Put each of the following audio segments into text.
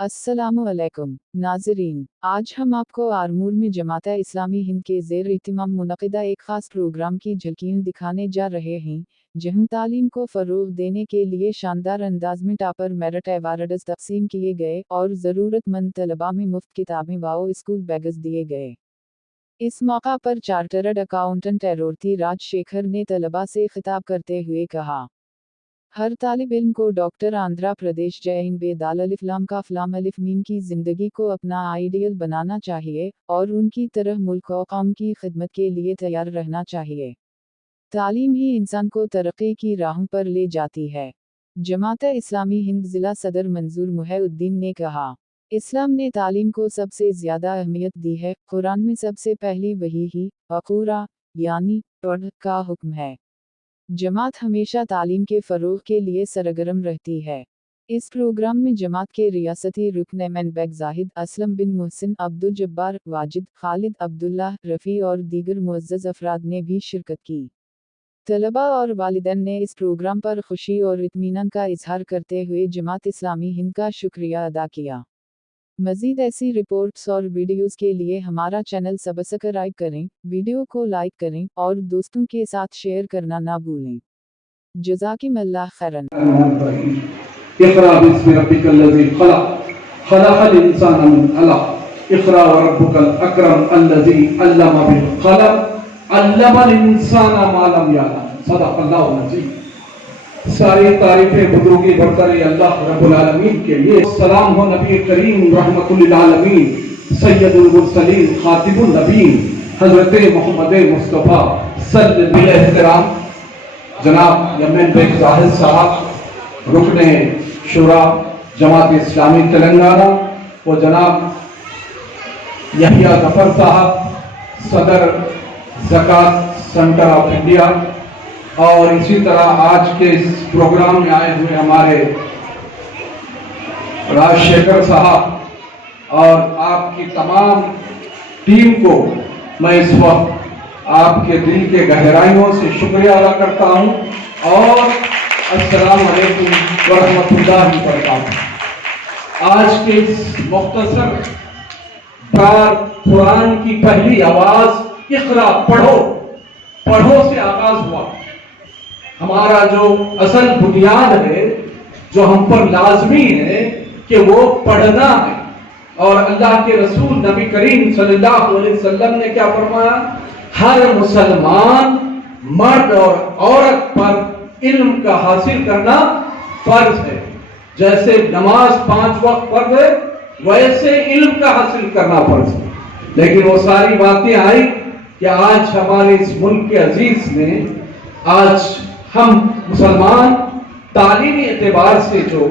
अस्सलामुअलैकुम नाज़रीन, आज हम आपको आरमूर में जमात इस्लामी हिंद के ज़ेर इत्तिमाम मुनक़िदा एक ख़ास प्रोग्राम की झलकियाँ दिखाने जा रहे हैं, जहाँ तालीम को फ़रोग़ देने के लिए शानदार अंदाज में टॉपर मेरिट अवार्ड्स तक़सीम किए गए और ज़रूरतमंद तलबा में मुफ्त किताबें व स्कूल बैग्स दिए गए। इस मौका पर चार्टर्ड अकाउंटेंट एरोरती राजशेखर ने तलबा से खिताब करते हुए कहा, हर तालिब इल्म को डॉक्टर आंध्रा प्रदेश जैन बेदाल अलिफ्लाम का फ़लाम अलिफ मीम की ज़िंदगी को अपना आइडियल बनाना चाहिए और उनकी तरह मुल्क और कौम की खिदमत के लिए तैयार रहना चाहिए। तालीम ही इंसान को तरक्की की राहों पर ले जाती है। जमात इस्लामी हिंद ज़िला सदर मंजूर मुहिउद्दीन ने कहा, इस्लाम ने तालीम को सबसे ज़्यादा अहमियत दी है। कुरान में सबसे पहली वही ही वक़ूरा यानी पढ़ का हुक्म है। जमात हमेशा तालीम के फ़रोग़ के लिए सरगर्म रहती है। इस प्रोग्राम में जमात के रियासती रुकन एमन बेग जाहिद, असलम बिन मुहसिन, अब्दुल जब्बार, वाजिद, खालिद, अब्दुल्ला, रफ़ी और दीगर मुअज़्ज़ज़ अफ़राद ने भी शिरकत की। तलबा और वालिदैन ने इस प्रोग्राम पर खुशी और इत्मीनान का इजहार करते हुए जमात इस्लामी हिंद का शुक्रिया अदा किया। मज़ीद ऐसी रिपोर्ट्स और वीडियोज़ के लिए हमारा चैनल सब्सक्राइब करें, वीडियो को लाइक करें और दोस्तों के साथ शेयर करना ना भूलें। जज़ाकिमुल्लाह खैरन। इक़रा बिस्मि रब्बिकल्लज़ी खलक़, खलक़ल इंसान मिन अलक़, इक़रा व रब्बुकल अकरम अल्लज़ी अल्लमा बिल क़लम, अल्लमल इंसाना मा लम यअलम। सदक़ल्लाहुल अज़ीम। सारी तारीफ़ें बुज़ुर्गी बरतरी अल्लाह रब्बुल आलमीन के लिए। सलाम हो नबी करीम रहमतुल आलमीन सय्यदुल मुरसलीन खातिमुन नबीन हज़रत मोहम्मद मुस्तफ़ा सल्लल्लाहु अलैहि वसल्लम, जनाब यमन बेग जाहिद साहब रुकने शुरा जमात इस्लामी तेलंगाना, वो जनाब यहिया ज़फ़र साहब सदर ज़कात सेंटर ऑफ इंडिया, और इसी तरह आज के इस प्रोग्राम में आए हुए हमारे राजशेखर साहब और आपकी तमाम टीम को मैं इस वक्त आपके दिल के गहराइयों से शुक्रिया अदा करता हूं और अस्सलाम वालेकुम व रहमतुल्लाहि व बरकातहू। आज के इस मुख्तसर प्रार कुरान की पहली आवाज इक़रा पढ़ो पढ़ो से आगाज हुआ। हमारा जो असल बुनियाद है, जो हम पर लाजमी है कि वो पढ़ना है, और अल्लाह के रसूल नबी करीम सल्लल्लाहु अलैहि वसल्लम ने क्या फरमाया, हर मुसलमान मर्द और औरत पर इल्म का हासिल करना फर्ज है। जैसे नमाज 5 वक्त फर्ज है, वैसे इल्म का हासिल करना फर्ज है। लेकिन वो सारी बातें आई कि आज हमारे इस मुल्क के अजीज में आज हम मुसलमान तालीमी एतबार से जो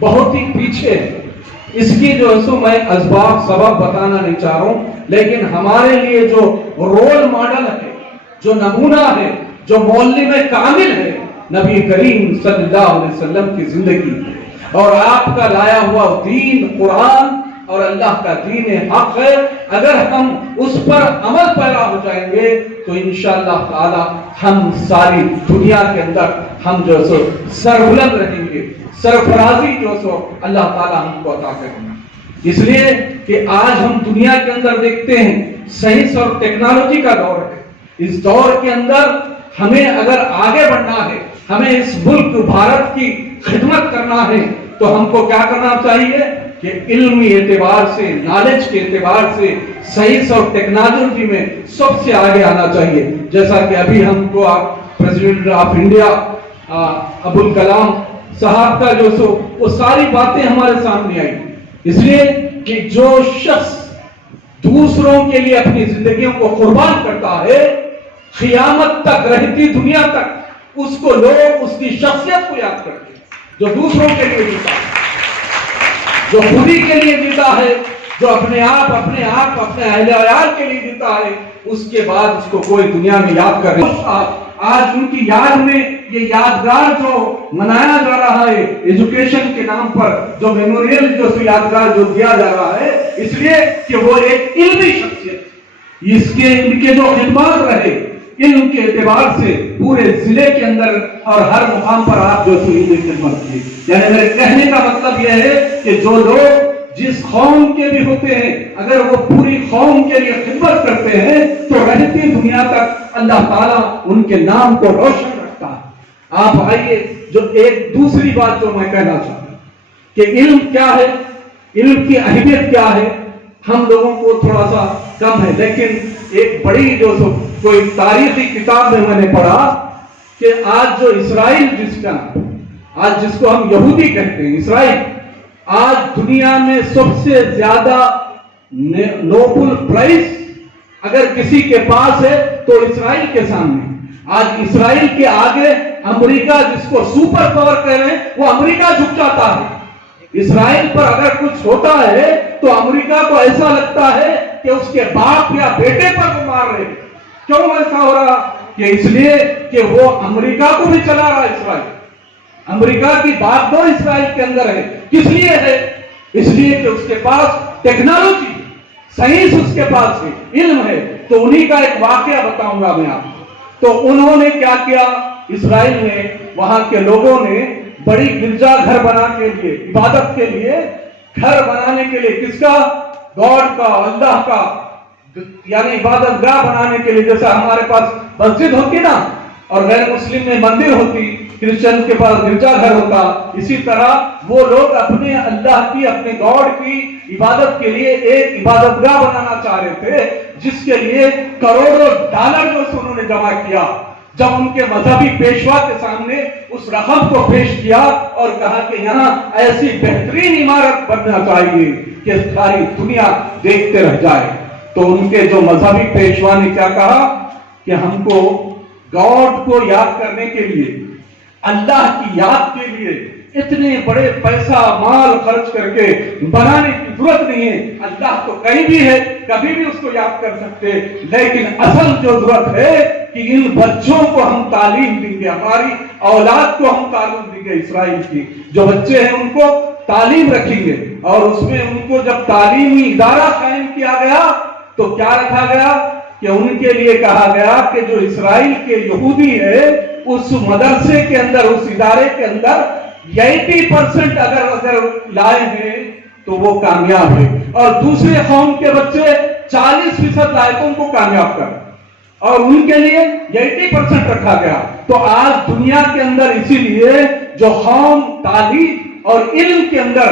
बहुत ही पीछे है, इसकी जो है सो मैं असबाब सबब बताना नहीं चाह रहा हूं, लेकिन हमारे लिए जो रोल मॉडल है, जो नमूना है, जो मौलिम कामिल है, नबी करीम सल्लल्लाहु अलैहि वसल्लम की जिंदगी और आपका लाया हुआ दीन कुरान और अल्लाह का दीन हक है। अगर हम उस पर अमल पैरा हो जाएंगे तो इंशाअल्लाह ताला हम सारी दुनिया के अंदर हम जो सो सरबुलंद रहेंगे, सरफराजी जो सो अल्लाह ताला हमको अता करेंगे। इसलिए कि आज हम दुनिया के अंदर देखते हैं साइंस और टेक्नोलॉजी का दौर है। इस दौर के अंदर हमें अगर आगे बढ़ना है, हमें इस मुल्क भारत की खिदमत करना है, तो हमको क्या करना चाहिए कि इल्मी एतबार से, नॉलेज के एतबार से साइंस और टेक्नोलॉजी में सबसे आगे आना चाहिए। जैसा कि अभी हमको president of India Abdul Kalam साहब का जो सो वो सारी बातें हमारे सामने आई। इसलिए कि जो शख्स दूसरों के लिए अपनी जिंदगियों को कुर्बान करता है, क़ियामत तक रहती दुनिया तक उसको लोग उसकी शख्सियत को याद करते हैं। जो दूसरों के लिए जीता है, जो खुदी के लिए जीता है, जो अपने आप अपने अहले अयाल के लिए जीता है, उसके बाद उसको कोई दुनिया में याद करे। आज उनकी याद में ये यादगार जो मनाया जा रहा है एजुकेशन के नाम पर, जो मेमोरियल जो यादगार जो दिया जा रहा है, इसलिए कि वो एक इल्मी शख्सियत, इसके इनके जो खिदमत रहे इल्म के एतबार से पूरे जिले के अंदर और हर मुकाम पर आप जो इल्म की खिदमत की। यानी मेरे कहने का मतलब यह है कि जो लोग जिस कौम के भी होते हैं, अगर वो पूरी कौम के लिए खिदमत करते हैं तो रहती दुनिया तक अल्लाह ताला उनके नाम को रोशन रखता है। आप आइए, जो एक दूसरी बात जो मैं कहना चाहता हूं कि इल्म क्या है, इल्म की अहमियत क्या है, हम लोगों को थोड़ा सा कम है। लेकिन एक बड़ी जो कोई तारीखी किताब में मैंने पढ़ा कि आज जो इसराइल आज जिसको हम यहूदी कहते हैं, इसराइल आज दुनिया में सबसे ज्यादा नोबेल प्राइज अगर किसी के पास है तो इसराइल के सामने। आज इसराइल के आगे अमेरिका, जिसको सुपर पावर कह रहे हैं, वो अमेरिका झुक जाता है। इसराइल पर अगर कुछ होता है तो अमेरिका को ऐसा लगता है कि उसके बाप या बेटे पर वो मार रहे हैं। क्यों ऐसा हो रहा? कि इसलिए कि वो अमेरिका को भी चला रहा है इसराइल। अमेरिका की बागडोर इसराइल के अंदर है। किस लिए है? इसलिए कि उसके पास टेक्नोलॉजी, साइंस उसके पास है, इल्म है। तो उन्हीं का एक वाकया बताऊंगा मैं आपको। तो उन्होंने क्या किया, इसराइल में वहां के लोगों ने बड़ी गिरजा घर बना के लिए, इबादत के लिए घर बनाने के लिए, किसका? गॉड का, अल्लाह का, यानी इबादत गाह बनाने के लिए। जैसा हमारे पास मस्जिद होती ना, और गैर मुस्लिम में मंदिर होती, क्रिश्चियन के पास गिरजा घर होता, इसी तरह वो लोग अपने अल्लाह की, अपने गॉड की इबादत के लिए एक इबादत गाह बनाना चाह रहे थे, जिसके लिए करोड़ों डॉलर जो उन्होंने जमा किया। जब उनके मजहबी पेशवा के सामने उस रकम को पेश किया और कहा कि यहाँ ऐसी बेहतरीन इमारत बनना चाहिए कि सारी दुनिया देखते रह जाए, तो उनके जो मजहबी पेशवा ने क्या कहा कि हमको गॉड को याद करने के लिए, अल्लाह की याद के लिए इतने बड़े पैसा माल खर्च करके बनाने की जरूरत नहीं है। अल्लाह तो कहीं भी है, कभी भी उसको याद कर सकते, लेकिन असल जो जरूरत है कि इन बच्चों को हम तालीम देंगे, हमारी औलाद को हम तालीम देंगे। इसराइल की जो बच्चे हैं उनको तालीम रखेंगे, और उसमें उनको जब तालीमी इदारा कायम किया गया तो क्या रखा गया कि उनके लिए कहा गया कि जो इसराइल के यहूदी है, उस मदरसे के अंदर, उस इदारे के अंदर 80% अगर लाए हैं तो वो कामयाब है, और दूसरे कौम के बच्चे 40% लाए तो उनको कामयाब कर, और उनके लिए 80% रखा गया। तो आज दुनिया के अंदर इसीलिए जो कौम तालीम और इल्म के अंदर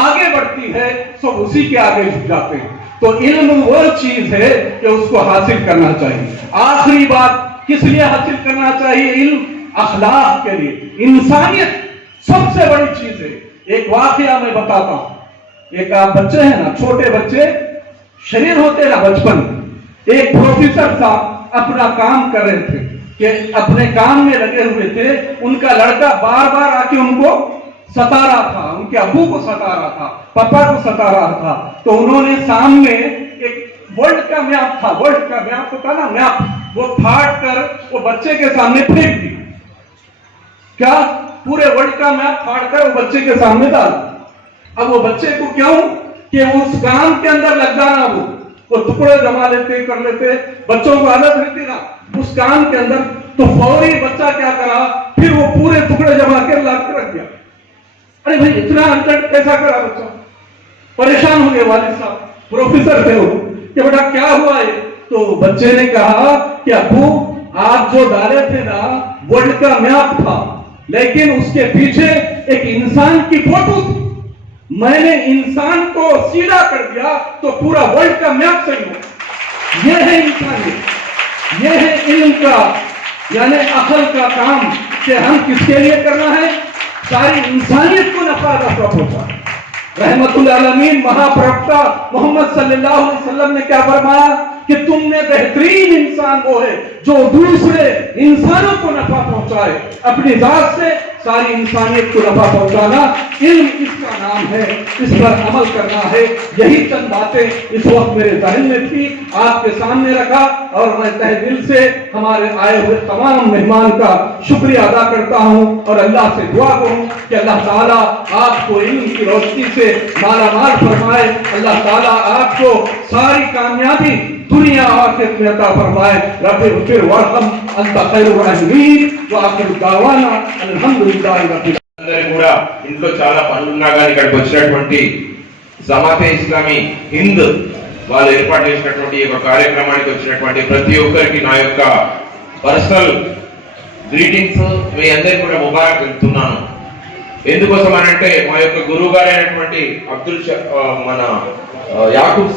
आगे बढ़ती है, सब उसी के आगे झुक जाते हैं। तो इल्म वो चीज है कि उसको हासिल करना चाहिए। आखिरी बात, किस लिए हासिल करना चाहिए इल्म? अखलाक के लिए, इंसानियत सबसे बड़ी चीज है। एक वाकया मैं बताता हूं। एक आप बच्चे हैं ना, छोटे बच्चे शरीर होते ना बचपन, एक प्रोफेसर साहब अपना काम कर रहे थे कि अपने काम में लगे हुए थे, उनका लड़का बार बार आके उनको सता रहा था, उनके अबू को सता रहा था, पापा को सता रहा था। तो उन्होंने सामने एक वर्ल्ड का मैप था, वर्ल्ड का मैप होता ना मैप, वो फाड़ कर वो बच्चे के सामने फेंक दी। क्या? पूरे वर्ल्ड का मैप फाड़ कर वो बच्चे के सामने डाल। अब वो बच्चे को क्यों कि उस काम के अंदर लग जाना, वो टुकड़े जमा लेते, कर लेते, बच्चों को आदत रहती ना उस काम के अंदर, तो फौरी बच्चा क्या करा, फिर वो पूरे टुकड़े जमा कर ला के रख दिया। अरे भाई इतना अंतर कैसा करा बच्चा? परेशान हो गए वालिद साहब, प्रोफेसर थे वो, कि बेटा क्या हुआ है? तो बच्चे ने कहा कि अब्बू आप जो डाले थे ना वर्ल्ड का मैप था, लेकिन उसके पीछे एक इंसान की फोटो थी, मैंने इंसान को सीधा कर दिया तो पूरा वर्ल्ड का मैप सही हो। यह है इंसानियत, यह है इल्म का यानी अकल का काम कि हम किसके लिए करना है? सारी इंसानियत को नफा पहुंचा। रहमतुल आलमीन महाप्रवक्ता मोहम्मद सल्लल्लाहु अलैहि वसल्लम ने क्या फरमाया कि तुमने बेहतरीन इंसान वो है जो दूसरे इंसानों को नफा पहुंचाए, अपनी जात से सारी इंसानियत को नफा पहुंचाना इल्म इसका नाम है, इस पर अमल करना है। यही चंद बातें इस वक्त मेरे ज़हन में थी, आपके सामने रखा, और मैं तहे दिल से हमारे आए हुए तमाम मेहमान का शुक्रिया अदा करता हूं और अल्लाह से दुआ करूं कि अल्लाह ताला आपको इल्म की रोशनी से माला माल फरमाए, अल्लाह ताला आपको सारी कामयाबी दुनिया आखिरत में अता फरमाए। रब्बिर वरहम अंत खैरुर राहिमीन व आखिर दावाना अल्हम्दुलिल्लाहि रब्बिल అందరూ కూడా ఇంట్లో చాలా పనులు ఉన్నా కానీ ఇక్కడికి వచ్చినటువంటి జమాతే ఇస్లామీ హింద్ వాళ్ళు ఏర్పాటు చేసినటువంటి ఒక కార్యక్రమానికి వచ్చినటువంటి ప్రతి ఒక్కరికి నా యొక్క పర్సనల్ గ్రీటింగ్స్ మీ అందరికీ కూడా ముబారక్ వెళ్తున్నాను. ఎందుకోసం అని అంటే మా యొక్క గురువు గారైనటువంటి మన యాకూబ్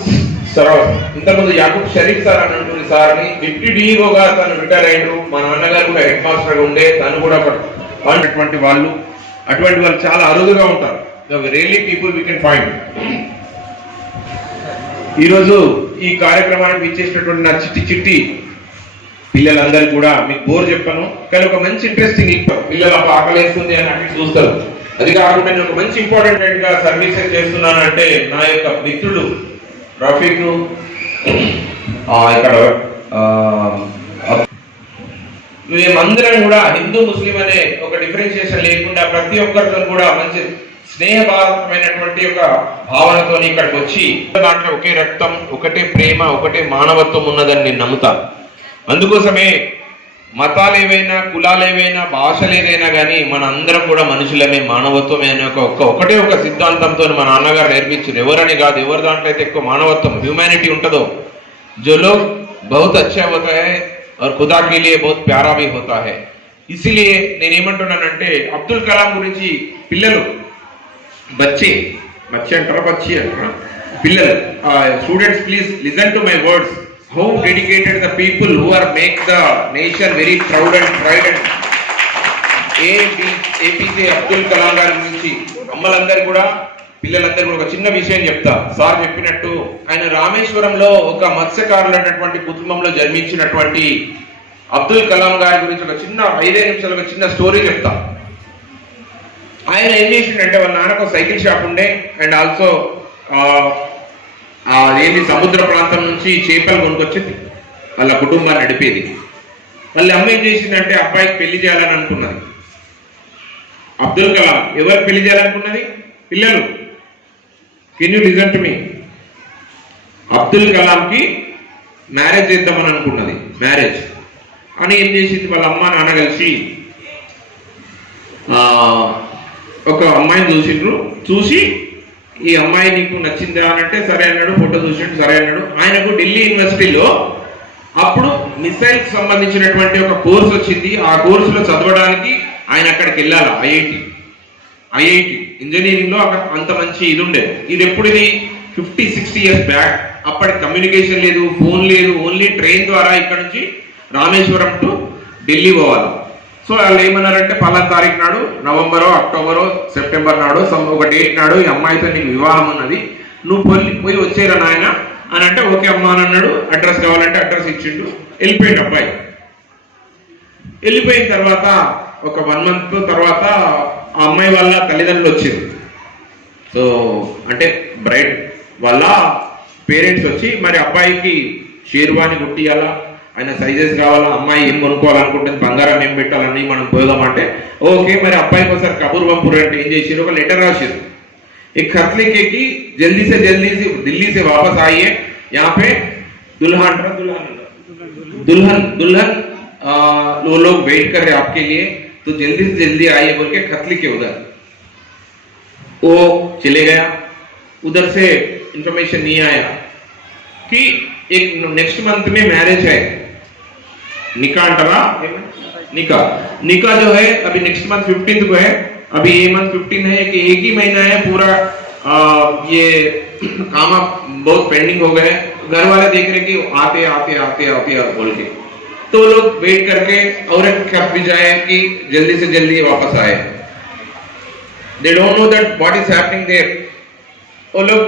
సరావ్, ఇంతకుముందు యాకూబ్ షరీఫ్ సార్ అన్నటువంటి సార్ని డిప్యూటీ డిఈఓగా తను రిటైర్ అయ్యాడు. మా నాన్నగారు కూడా హెడ్ మాస్టర్గా ఉండే, తను కూడా అటువంటి వాళ్ళు చాలా అరుదుగా ఉంటారు. Really people we can find. ఈరోజు ఈ కార్యక్రమానికి ఇచ్చేసినటువంటి నా చిట్టి పిల్లలందరూ కూడా మీకు బోర్ చెప్పను, కానీ ఒక మంచి ఇంట్రెస్టింగ్ ఇస్తాం. పిల్లలు అప్పుడు ఆకలేస్తుంది అని అక్కడ చూస్తారు. అది కాకుండా నేను ఒక మంచి ఇంపార్టెంట్ గా సర్వీసెస్ చేస్తున్నాను అంటే నా యొక్క మిత్రుడు రఫీక్ ఇక్కడ మేమందరం కూడా హిందూ ముస్లిం అనే ఒక డిఫరెన్షియేషన్ లేకుండా ప్రతి ఒక్కరితో కూడా మంచి స్నేహభారమైనటువంటి ఒక భావనతో ఇక్కడికి వచ్చి దాంట్లో ఒకే రక్తం, ఒకటే ప్రేమ, ఒకటే మానవత్వం ఉన్నదని నేను నమ్ముతాను. అందుకోసమే మతాలు ఏవైనా, కులాలు ఏవైనా, భాషలు ఏదైనా కానీ మన అందరం కూడా మనుషులమే, మానవత్వమే అనే ఒకటే ఒక సిద్ధాంతంతో మా నాన్నగారు నేర్పించారు. ఎవరని కాదు, ఎవరి దాంట్లో అయితే ఎక్కువ మానవత్వం, హ్యూమానిటీ ఉంటుందో, जो लोग बहुत अच्छा होता है और खुदा के लिए बहुत प्यारा भी होता है. इसीलिए నేనేమంటున్నానంటే అబ్దుల్ కలాం గురించి పిల్లలు బచ్చే అంటారా, పిల్లలు students please listen to my words. How dedicated the people who are make the nation very proud and pride and APJ Abdul Kalam గారి గురించి అమ్మలందరూ కూడా పిల్లలందరూ కూడా ఒక చిన్న విషయం చెప్తా. సార్ చెప్పినట్టు ఆయన రామేశ్వరంలో ఒక మత్స్యకారులు అన్నటువంటి కుటుంబంలో జన్మించినటువంటి అబ్దుల్ కలాం గారి గురించి ఒక చిన్న 5 నిమిషాలు ఒక చిన్న స్టోరీ చెప్తా. ఆయన ఏం చేసిండంటే వాళ్ళ నాన్నకు సైకిల్ షాప్ ఉండే అండ్ ఆల్సో ఏంటి సముద్ర ప్రాంతం నుంచి చేపలు కొనుక్కొచ్చి వాళ్ళ కుటుంబాన్ని నడిపేది. వాళ్ళ అమ్మ ఏం చేసిందంటే అబ్బాయికి పెళ్లి చేయాలని అనుకున్నది. అబ్దుల్ కలాం ఎవరు పెళ్లి చేయాలనుకున్నది? పిల్లలు. Can you listen to me? Abdul కలాంకి మ్యారేజ్ చేద్దామని అనుకున్నది. మ్యారేజ్ అని ఏం చేసింది, వాళ్ళ అమ్మ నాన్న కలిసి ఒక అమ్మాయిని చూసిండ్రు. చూసి ఈ అమ్మాయి నీకు నచ్చిందా అని అంటే సరే అన్నాడు. ఫోటో చూసిండు, సరే అన్నాడు. ఆయనకు ఢిల్లీ యూనివర్సిటీలో అప్పుడు మిసైల్స్ సంబంధించినటువంటి ఒక కోర్స్ వచ్చింది. ఆ కోర్సులో చదవడానికి ఆయన అక్కడికి వెళ్ళాలి. ఐఐటి ఇంజనీరింగ్ లో అక్కడ అంత మంచి ఇది ఉండేది. ఇది ఎప్పుడు, ఇది 50-60 years బ్యాక్. అప్పటికి కమ్యూనికేషన్ లేదు, ఫోన్ లేదు, ఓన్లీ ట్రైన్ ద్వారా ఇక్కడ నుంచి రామేశ్వరం టు ఢిల్లీ పోవాలి. సో వాళ్ళు ఏమన్నారంటే పలానా తారీఖు నాడు, నవంబరో అక్టోబరో సెప్టెంబర్ నాడు ఒక డేట్ నాడు ఈ అమ్మాయితో నీకు వివాహం ఉన్నది, నువ్వు పోయి వచ్చేరా నాయన అని అంటే ఓకే అమ్మా అని అన్నాడు. అడ్రస్ కావాలంటే అడ్రస్ ఇచ్చిండు. వెళ్ళిపోయింది అబ్బాయి. వెళ్ళిపోయిన తర్వాత ఒక 1 month తర్వాత ఆ అమ్మాయి వాళ్ళ తల్లిదండ్రులు వచ్చారు. సో అంటే బ్రైడ్ వాళ్ళ పేరెంట్స్ వచ్చి మరి అబ్బాయికి షేర్వాణి కుట్టియాలా, ఆయన సైజెస్ కావాలా, అమ్మాయి ఏం కొనుక్కోవాలనుకుంటుంది, బంగారం ఏం పెట్టాలని మనం పోదామంటే ఓకే. మరి అబ్బాయికి ఒకసారి కబూర్ పంపురు అంటే ఏం చేసారు, ఒక లెటర్ రాశారు. एक खत लिखे कि जल्दी से दिल्ली से वापस आइए, यहाँ पे दुल्हन वो लोग वेट कर रहे आपके लिए, तो जल्दी से जल्दी आइए बोल के खत लिखे उधर. वो चले गया. उधर से इंफॉर्मेशन नहीं आया कि एक नेक्स्ट मंथ में मैरिज है. निकाह जो है अभी नेक्स्ट मंथ 15th को है. अभी ये मंथ 15 है कि एक ही महीना है पूरा. ये काम बहुत पेंडिंग हो गए. घर वाले देख रहे कि आते बोल के, तो लोग वेट करके और एक खत भी जाए कि जल्दी से जल्दी वापस आए. They don't know that what is happening there. वो लोग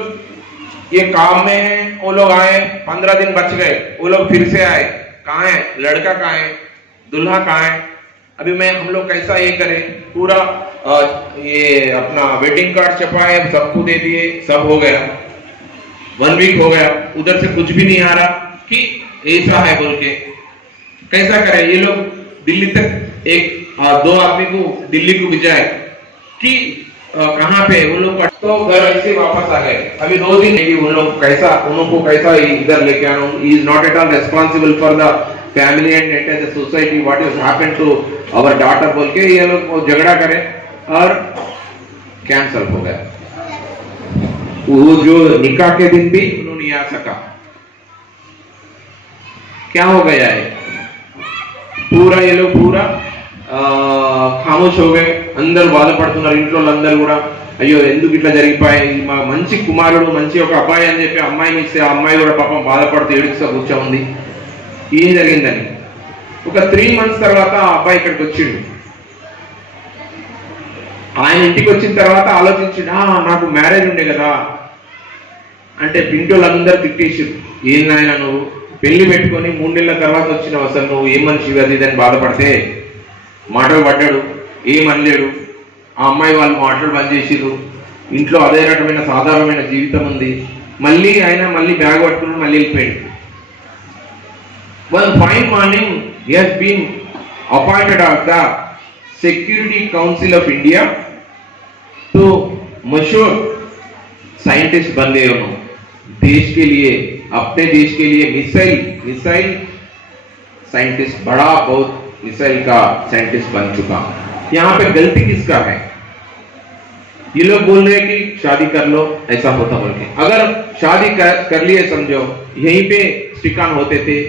ये काम में है, वो लोग आए, 15 दिन बच गए, वो लोग फिर से आए. कहाँ है लड़का, कहाँ है दूल्हा, कहाँ है? अभी हम लोग कैसा ये करें, पूरा ये अपना वेडिंग कार्ड छपाए, सबको दे दिए, सब हो गया. 1 week हो गया, उधर से कुछ भी नहीं आ रहा कि ऐसा है बोल के. कैसा करें? ये लोग दिल्ली तक 2 आदमी को दिल्ली को भिजाए कि कहाँ पे उन लोग, तो घर ऐसे वापस आ गए. अभी 2 दिन उन लोग उनको कैसा इधर लेके आना. He is not at all responsible for the family and at the society. What is happen to our daughter बोल के ये लोग झगड़ा करे और कैंसल हो गया. वो जो निकाह के दिन भी उन्होंने नहीं आ सका। क्या हो गया है, पूरा ये लोग पूरा ఖామోష్ हो गए, అందరూ బాధపడుతున్నారు ఇంట్లో అందరూ కూడా. అయ్యో ఎందుకు ఇట్లా జరిగిపోయాయి, మా మంచి కుమారుడు మంచి ఒక అబ్బాయి అని చెప్పి అమ్మాయిని ఇస్తే ఆ అమ్మాయి కూడా పాపం బాధపడుతూ ఏడుస్తూ కూర్చోంది. ఏం జరిగిందని ఒక 3 months తర్వాత ఆ అబ్బాయి ఇక్కడికి వచ్చిండు. ఆయన ఇంటికి వచ్చిన తర్వాత ఆలోచించిండు, నాకు మ్యారేజ్ ఉండే కదా అంటే పింటోళ్ళందరూ తిట్టేసారు, ఏం నాయన నువ్వు పెళ్లి పెట్టుకొని 3 నెలల తర్వాత వచ్చినావు, అసలు నువ్వు ఏం మనిషి అది అని బాధపడితే మాటలు పడ్డాడు, ఏమనలేడు. ఆ అమ్మాయి వాళ్ళు మాటలు బంద్ చేసిరు, ఇంట్లో అదే రకమైన సాధారణమైన జీవితం ఉంది. మళ్ళీ ఆయన మళ్ళీ బ్యాగ్ పట్టుకుని మళ్ళీ వెళ్ళిపోయాడు. One fine morning he has been appointed as the Security Council of India to मशहूर साइंटिस्ट बन गए उन्होंने देश के लिए, अपने देश के लिए मिसाइल साइंटिस्ट, बड़ा बहुत मिसाइल का साइंटिस्ट बन चुका. यहाँ पे गलती किसका है, ये लोग बोल रहे हैं कि शादी कर लो ऐसा होता बोल के. अगर शादी कर लिए समझो यहीं पे स्टिकान होते थे.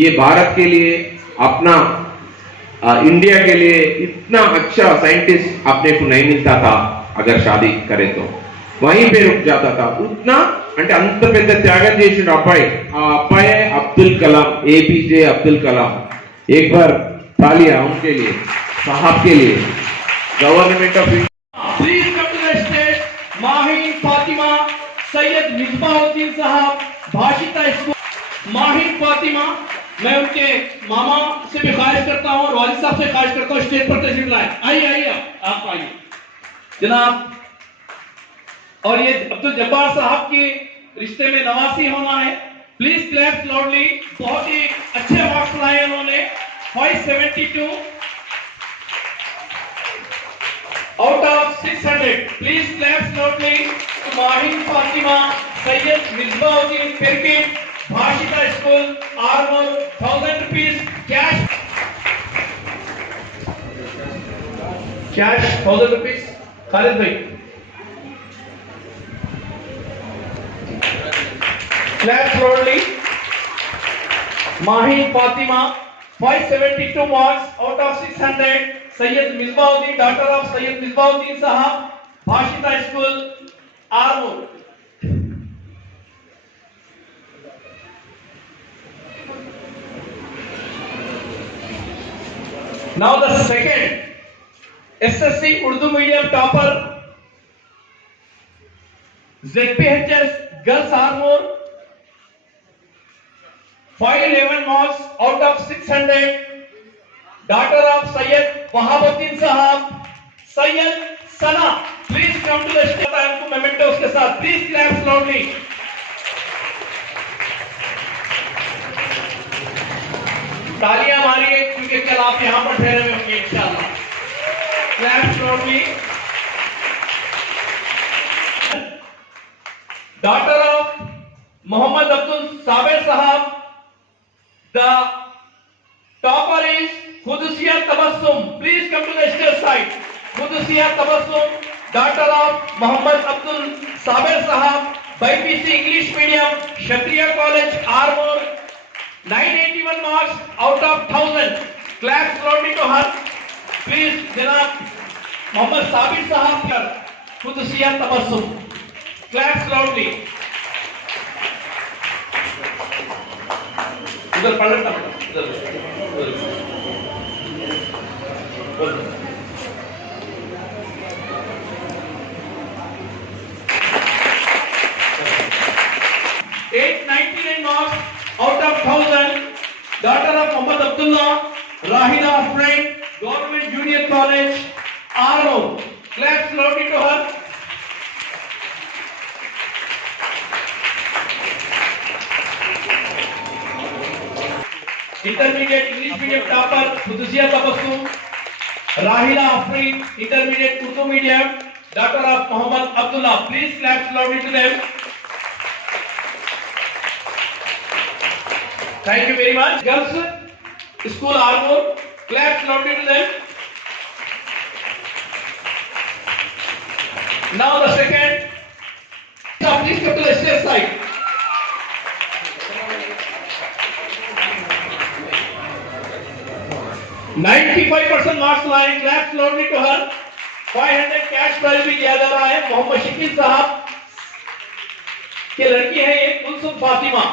ये भारत के लिए अपना इंडिया के लिए इतना अच्छा साइंटिस्ट अपने को नहीं मिलता था. अगर शादी करे तो वहीं पे रुक जाता था. उतना అంటే అంత పెద్ద త్యాగం చేసిన అబ్బాయి, ఆ అబ్బాయి అబ్దుల్ కలాం, ఏపీజే అబ్దుల్ కలాం. एक बार तालियां उनके लिए, साहब के लिए. Government of India, please come to the stage. Mahin Fatima Syed Misbahuddin साहब, भाषिता स्कूल. माहिन फातिमा, मैं उनके मामा से भी ख्वाहिश करता हूँ और वालिद साहब से ख्वाहिश करता हूँ स्टेज पर तशरीफ लाएं. आइए आप आइए जनाब. और ये अब्दुल जब्बार साहब के रिश्ते में नवासी होना है. Please clap loudly. बहुत ही अच्छे मार्क्स लाए उन्होंने, 572 out of 600. Please clap loudly to Mahin Fatima Sayyid Misbahuddin Firkin, Bhashita School, Armor, 1000 rupees cash. Cash 1000 rupees. Khalid bhai. Clap loudly. Mahin Fatima, 572 marks out of 600. Sayyid Misbahuddin, daughter of Sayyid Misbahuddin Sahab, Bhashita School, Armor. Now the second SSC Urdu medium topper, ZPHS Girls Armor, 511 marks out of 600. Daughter of Sayyid Wahabuddin Sahab, Sayyid Sana. Please come to the stage. इनको mementos के साथ please clap loudly. तालियां मारिए क्योंकि कल आप यहाँ पर ठहरे हुए होंगे इंशाल्लाह. Clap loudly. Daughter of Muhammad Abdul Sabir Sahab, the topper is Khudusiya Tabassum. Please come to the stage side. Khudusiya Tabassum, daughter of Muhammad Abdul Sabir Sahab, BPC English Medium, Kshatriya College, Armor, 981 marks out of 1000. Clap loudly to her. Please, Janab Muhammad Sabir Sahab, Khudusiya Tabassum. Clap loudly. उधर पलटना बेटा, उधर 899 marks out of 1000. Daughter of Muhammad Abdullah, Rahida Friend, Government Junior College, Arno. Clap loudly to her. Intermediate English medium topper, Khudusiya Tabassum, Rahila Afrin, intermediate Urdu medium, daughter of Muhammad Abdullah. Please clap loudly to them. Thank you very much. Girls School Armor, clap loudly to them. Now the second please come to the stage side. $95% marks लाए, claps loudly to her. 500 cash prize भी दिया जा रहा है। मोहम्मद शकील साहब की लड़की है ये कुलसुम फातिमा।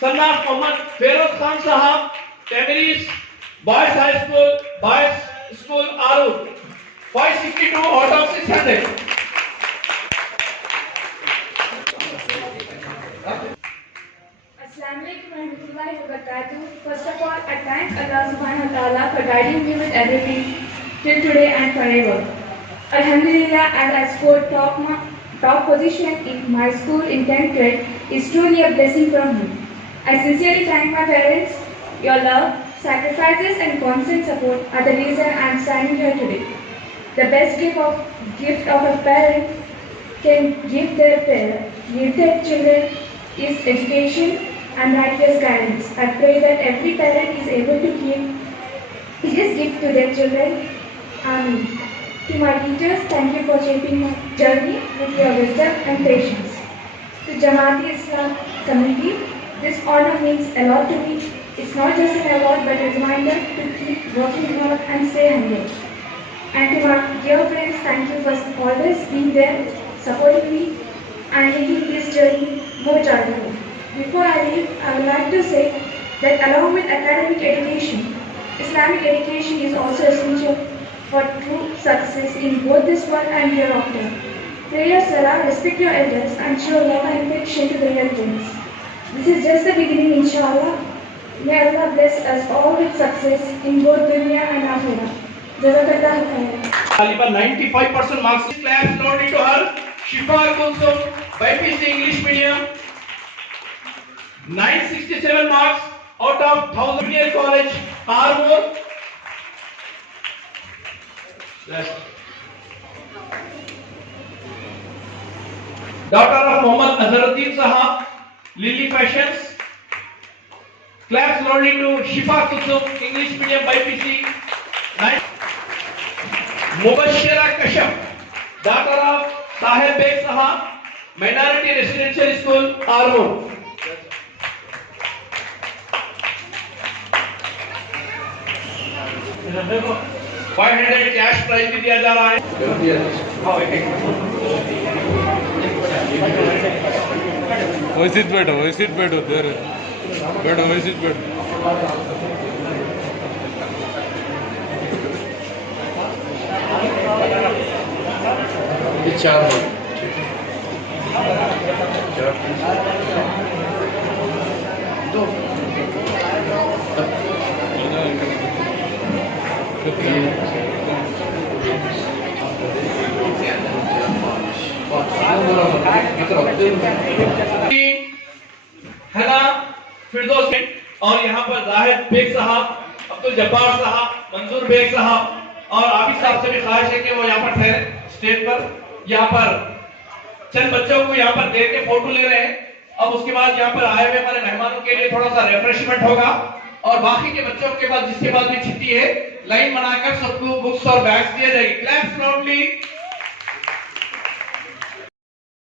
सन्नाफ मोहम्मद फेरोज खान साहब, टेमरीज boys high school, boys school आरू, 562 out of 600. Assalamualaikum warahmatullahi wabarakatuh. First of all, I thank Allah subhanahu wa ta'ala for guiding me with everything till today and forever. Alhamdulillah, as I scored top position in my school in 10th grade is truly a blessing from Him. I sincerely thank my parents. Your love, sacrifices and constant support are the reason I am standing here today. The best gift of a parent can give their children is education and righteous guidance. I pray that every parent is able to give this gift to their children. Amen. To my teachers, thank you for shaping my journey with your wisdom and patience. To Jamaat-e-Islam community, this honor means a lot to me. It's not just an award but a reminder to keep working hard and stay humble. And to my dear friends, thank you for always being there, supporting me and making this journey more joyful. Before I leave, I would like to say that along with academic education, Islamic education is also essential for true success in both this world and hereafter. Pray your salah, respect your elders, and show love and affection to the young ones. This is just the beginning, inshallah. May Allah bless us all with success in both dunya and akhirah. Jazakallahu khairan. Taliba 95% marks. Claps loudly to her. Shifa Kulsum, BPC English Medium. 967 marks out of 1000 Junior College, Armour. Daughter of Muhammad Azharuddin Sahab, Lily Fashions. Claps loudly to Shifa Kulsum, English Medium BPC. Mubashira Kashyap, daughter of Sahib Beg Sahab, Minority Residential School, Armour. $500 cash prize भी दिया जा रहा है। वैसे बैठो देर बैठो वैसे बैठो है ना फिरदौस और यहाँ पर जाहिद बेग साहब, अब्दुल जब्बार साहब, मंजूर बेग साहब और आबिद साहब से भी ख्वाहिश है कि वो यहाँ पर ठहरे स्टेज पर। यहाँ पर चंद बच्चों को यहाँ पर देख के फोटो ले रहे हैं। अब उसके बाद यहाँ पर आए हुए हमारे मेहमानों के लिए थोड़ा सा रिफ्रेशमेंट होगा और बाकी के बच्चों के बाद जिसके बाद भी छुट्टी है लाइन बनाकर सबको बुक्स और बैग्स दिए जाएंगे। Claps loudly